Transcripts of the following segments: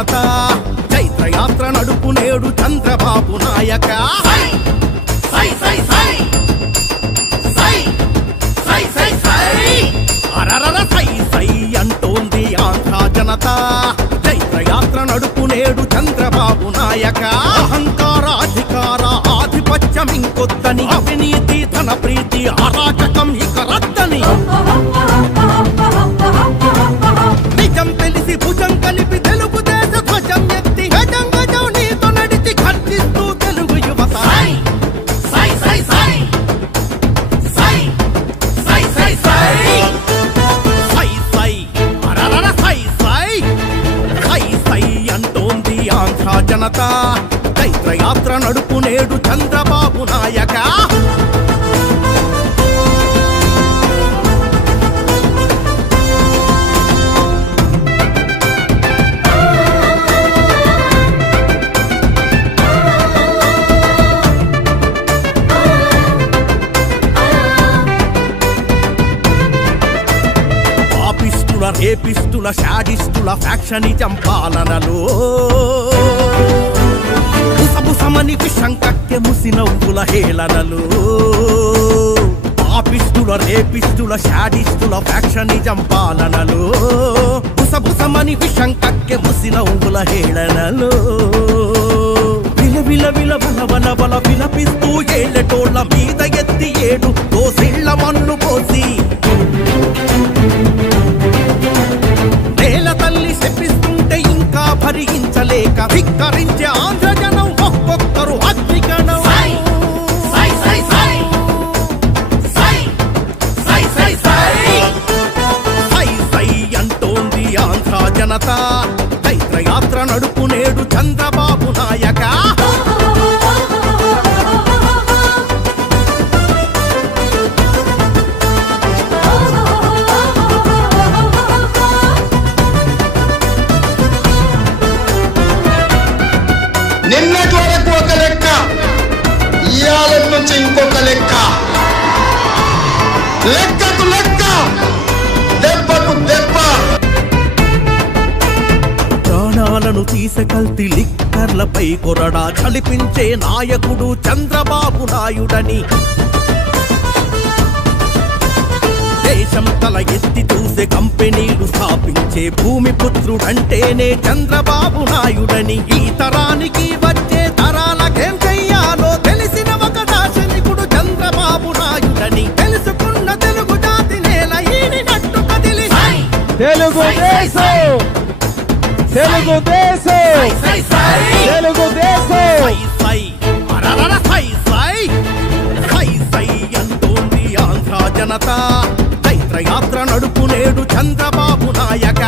జనత చైత్రయాత్ర నడుపు నేడు చంద్రబాబు నాయక అరరర సై సై అంటోంది ఆంధ్ర జనత చైత్రయాత్ర నడుపు నేడు చంద్రబాబు నాయక అహంకార అధికార ఆధిపత్యం ఇంకొద్దని అవినీతి ధన ప్రీతి అరాచకం ఇక రద్దని నిజం తెలిసి భుజం కలిపి తెలుగుదేశ ధ్వజం ఎత్తి గజం గజం నీతో నడిచి ఖర్చిస్తూ తెలుగు యువత అంటోంది ఆంధ్ర జనత చైత్రయాత్ర నడుపు నేడు చంద్రబాబు నాయక రేపిస్టుల షాడిస్టుల ఫ్యాక్షనిజం పాలనలో బుసబుసమని విషం కక్కె ముసినవ్వుల హేళనలు పాపిస్టుల రేపిస్టుల షాడిస్టుల ఫ్యాక్షనిజం పాలనలు బుసబుసమని విషం కక్కె ముసినవ్వుల హేళనలు విల విల బల బల బల విలపిస్తూ ఏళ్ళటోళ్ళ మీద ఎత్తి ఏడు దోసిళ్ళ మన్ను పోసి నేల తల్లి శపిస్తుంటే ఇంకా భరించలేక ధిక్కరించే ఆంధ్ర జనం ఒక్కొక్కరు అగ్నిగణం సై అంటోంది ఆంధ్ర జనత చైత్రయాత్ర నడుపు నేడు చంద్రబాబు నాయక నిన్నటి వరకు ఒక లెక్క ఇయాల నుంచి ఇంకొక లెక్క లెక్కకు లెక్క దెబ్బకు దెబ్బ ప్రాణాలను తీసకల్తి లిక్కర్లపై కొరడా చలిపించే నాయకుడు చంద్రబాబు నాయుడని దేశం తల ఎత్తి చూసే కంపెనీలు స్థాపించే భూమి పుత్రుడంటేనే చంద్రబాబు నాయుడని ఈ తరానికి వచ్చే తరాలకేం చెయ్యాలో తెలిసిన ఒక దార్శనికుడు చంద్రబాబు నాయుడని తెలుసుకున్న తెలుగు జాతి నేల ఈడినట్టు కదిలి తెలుగుదేశం అంటోంది ఆంధ్ర జనత చైత్రయాత్ర నడుపు నేడు చంద్రబాబు నాయక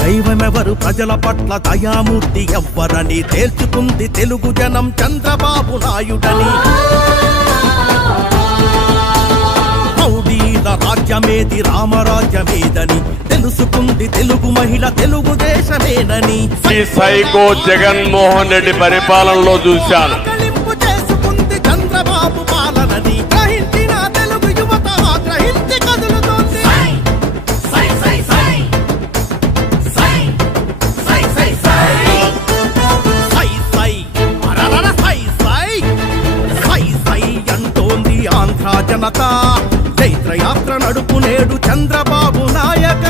దైవమెవరు ప్రజల పట్ల దయామూర్తి ఎవ్వరని తేల్చుకుంది తెలుగు జనం చంద్రబాబు నాయుడని రౌడీల రాజ్యమేది రామరాజ్యమేదని తెలుసుకుంది తెలుగు మహిళ తెలుగుదేశమేనని సైకో జగన్మోహన్ రెడ్డి పరిపాలనలో చూశాను చేసుకుంది చంద్రబాబు పాలనని గ్రహించిన తెలుగు యువత గ్రహించి కదులుతోంది అంటోంది ఆంధ్ర జనత చైత్రయాత్ర నడుపు నేడు చంద్రబాబు నాయక